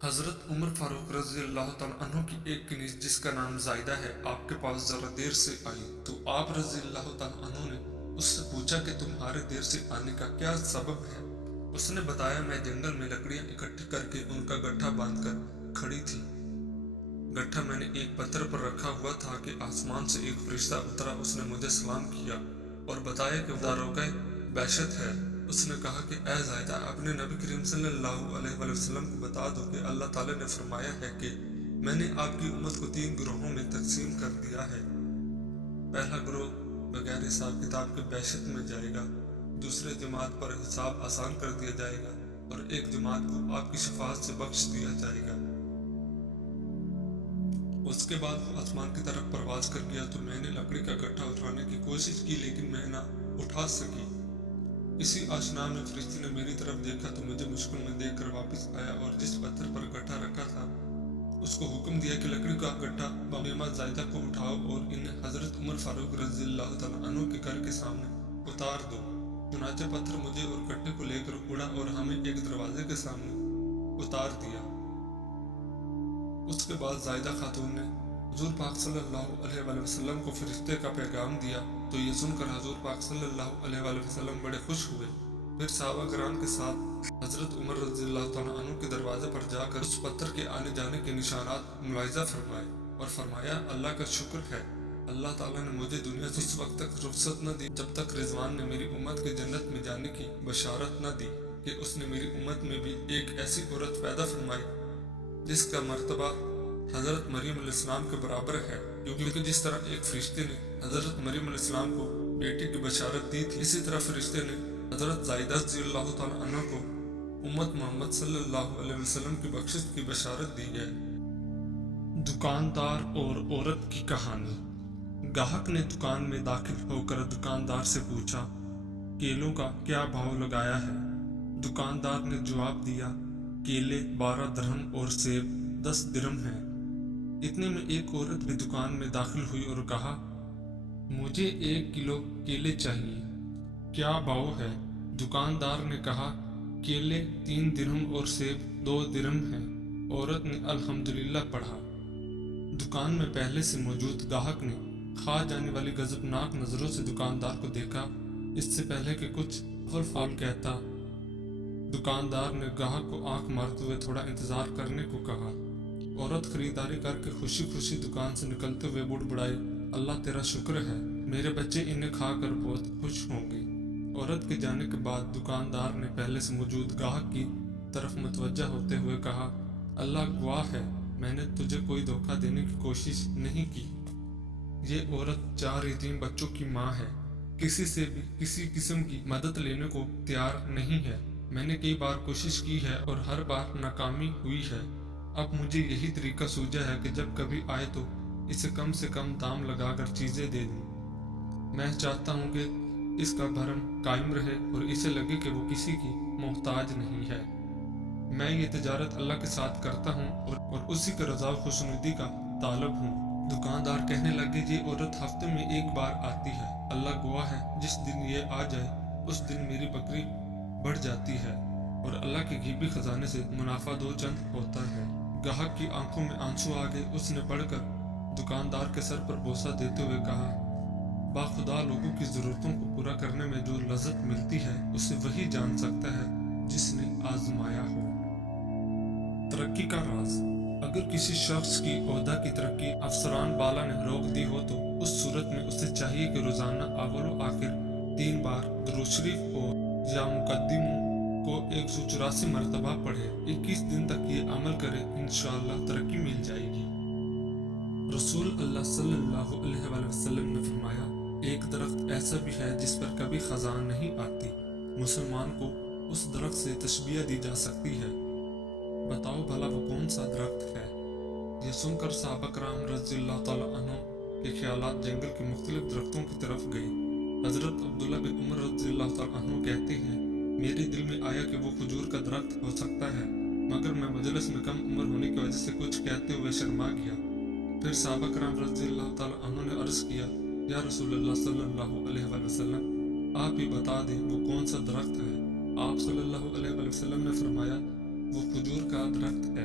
حضرت عمر فاروق رضی اللہ تعالیٰ عنہ کی ایک کنیز جس کا نام زائدہ ہے آپ کے پاس ذرا دیر سے آئی تو آپ رضی اللہ تعالیٰ عنہ نے اس سے پوچھا کہ تمہارے دیر سے آنے کا کیا سبب ہے۔ اس نے بتایا میں جنگل میں لکڑیاں اکٹھی کر کے ان کا گٹھا باندھ کر کھڑی تھی۔ گٹھا میں نے ایک پتھر پر رکھا ہوا تھا کہ آسمان سے ایک فرشتہ اترا، اس نے مجھے سلام کیا اور بتایا کہ وہ داروغہ بہشت ہے۔ اس نے کہا کہ اے زائدہ اپنے نبی کریم صلی اللہ علیہ وآلہ وسلم کو بتا دو کہ اللہ تعالیٰ نے فرمایا ہے کہ میں نے آپ کی امت کو 3 گروہوں میں تقسیم کر دیا ہے۔ پہلا گروہ بغیر حساب کتاب کے بہشت میں جائے گا، دوسرے جماعت پر حساب آسان کر دیا جائے گا اور ایک جماعت کو آپ کی شفاعت سے بخش دیا جائے گا۔ اس کے بعد وہ آسمان کی طرف پرواز کر گیا تو میں نے لکڑی کا گٹھا اٹھانے کی کوشش کی لیکن میں نہ اٹھا سکی۔ اسی آشنا میں فرشتے نے میری طرف دیکھا تو مجھے مشکل میں دیکھ کر واپس آیا اور جس پتھر پر گٹھا رکھا تھا اس کو حکم دیا کہ لکڑی کا گٹھا بامہ زائدہ کو اٹھاؤ اور انہیں حضرت عمر فاروق رضی اللہ تعالیٰ عنہ کے گھر کے سامنے اتار دو۔ چنانچہ پتھر مجھے اور گٹھے کو لے کر اڑا اور ہمیں ایک دروازے کے سامنے اتار دیا۔ اس کے بعد زائدہ خاتون نے حضور پاک صلی اللہ علیہ وآلہ وسلم کو فرشتے کا پیغام دیا تو یہ سن کر حضور پاک صلی اللہ علیہ وآلہ وسلم بڑے خوش ہوئے۔ پھر صحابہ کرام کے ساتھ حضرت عمر رضی اللہ تعالیٰ عنہ کے دروازے پر جا کر اس پتھر کے آنے جانے کے نشانات ملاحظہ فرمائے اور فرمایا اللہ کا شکر ہے، اللہ تعالیٰ نے مجھے دنیا سے اس وقت تک رخصت نہ دی جب تک رضوان نے میری امت کے جنت میں جانے کی بشارت نہ دی کہ اس نے میری امت میں بھی ایک ایسی عورت پیدا فرمائی جس کا مرتبہ حضرت مریم علیہ السلام کے برابر ہے، کیونکہ جس طرح ایک فرشتے نے حضرت مریم علیہ السلام کو بیٹی کی بشارت دی تھی اسی طرح فرشتے نے حضرت زائدہ رضی اللہ تعالیٰ عنہ کو امت محمد صلی اللہ علیہ وسلم کی بخشش کی بشارت دی ہے۔ دکاندار اور عورت کی کہانی۔ گاہک نے دکان میں داخل ہو کر دکاندار سے پوچھا کیلوں کا کیا بھاؤ لگایا ہے؟ دکاندار نے جواب دیا کیلے 12 درہم اور سیب 10 درہم ہیں۔ اتنے میں ایک عورت بھی دکان میں داخل ہوئی اور کہا مجھے 1 کلو کیلے چاہیے، کیا بھاؤ ہے؟ دکاندار نے کہا کیلے 3 درہم اور سیب 2 درہم ہیں۔ عورت نے الحمدللہ پڑھا۔ دکان میں پہلے سے موجود گاہک نے کھا جانے والی غضبناک نظروں سے دکاندار کو دیکھا۔ اس سے پہلے کہ کچھ فال کہتا دکاندار نے گاہک کو آنکھ مارتے ہوئے تھوڑا انتظار کرنے کو کہا۔ عورت خریداری کر کے خوشی خوشی دکان سے نکلتے ہوئے بڑبڑائی اللہ تیرا شکر ہے، میرے بچے انہیں کھا کر بہت خوش ہوں گے۔ عورت کے جانے کے بعد دکاندار نے پہلے سے موجود گاہک کی طرف متوجہ ہوتے ہوئے کہا اللہ گواہ ہے میں نے تجھے کوئی دھوکہ دینے کی کوشش نہیں کی۔ یہ عورت 4 یتیم بچوں کی ماں ہے، کسی سے بھی کسی قسم کی مدد لینے کو تیار نہیں ہے۔ میں نے کئی بار کوشش کی ہے اور ہر بار ناکامی ہوئی ہے۔ اب مجھے یہی طریقہ سوجا ہے کہ جب کبھی آئے تو اسے کم سے کم دام لگا کر چیزیں دے دوں۔ میں چاہتا ہوں کہ اس کا بھرم قائم رہے اور اسے لگے کہ وہ کسی کی محتاج نہیں ہے۔ میں یہ تجارت اللہ کے ساتھ کرتا ہوں اور اسی کے رضا و خوشنودی کا طالب ہوں۔ دکاندار کہنے لگے یہ عورت ہفتے میں 1 بار آتی ہے، اللہ گواہ ہے جس دن یہ آ جائے اس دن میری بکری بڑھ جاتی ہے اور اللہ کے غیبی خزانے سے منافع 2 چند ہوتا ہے۔ گاہک کی آنکھوں میں آنسو آ گئے، اس نے بڑھ کر دکاندار کے سر پر بوسہ دیتے ہوئے کہا باخدا لوگوں کی ضرورتوں کو پورا کرنے میں جو لذت ملتی ہے اسے وہی جان سکتا ہے جس نے آزمایا ہو۔ ترقی کا راز۔ اگر کسی شخص کی عہدہ کی ترقی افسران بالا نے روک دی ہو تو اس صورت میں اسے چاہیے کہ روزانہ اول و آخر 3 بار درود شریف اور یا مقدموں کو 184 مرتبہ پڑھے، 21 دن تک یہ عمل کرے، انشاءاللہ ترقی مل جائے گی۔ رسول اللہ صلی اللہ علیہ وآلہ وسلم نے فرمایا ایک درخت ایسا بھی ہے جس پر کبھی خزاں نہیں آتی، مسلمان کو اس درخت سے تشبیہ دی جا سکتی ہے، بتاؤ بھلا وہ کون سا درخت ہے؟ یہ سن کر صحابہ کرام رضی اللہ تعالیٰ عنہ کے خیالات جنگل کے مختلف درختوں کی طرف گئے۔ حضرت عبداللہ بن عمر رضی اللہ تعالیٰ عنہ کہتے ہیں میرے دل میں آیا کہ وہ کھجور کا درخت ہو سکتا ہے، مگر میں مجلس میں کم عمر ہونے کی وجہ سے کچھ کہتے ہوئے شرما گیا۔ پھر صحابہ کرام رضی اللہ تعالیٰ عنہ نے عرض کیا یا رسول اللہ صلی اللہ علیہ وآلہ وسلم آپ ہی بتا دیں وہ کون سا درخت ہے؟ آپ صلی اللہ علیہ وآلہ وسلم نے فرمایا وہ کھجور کا درخت ہے۔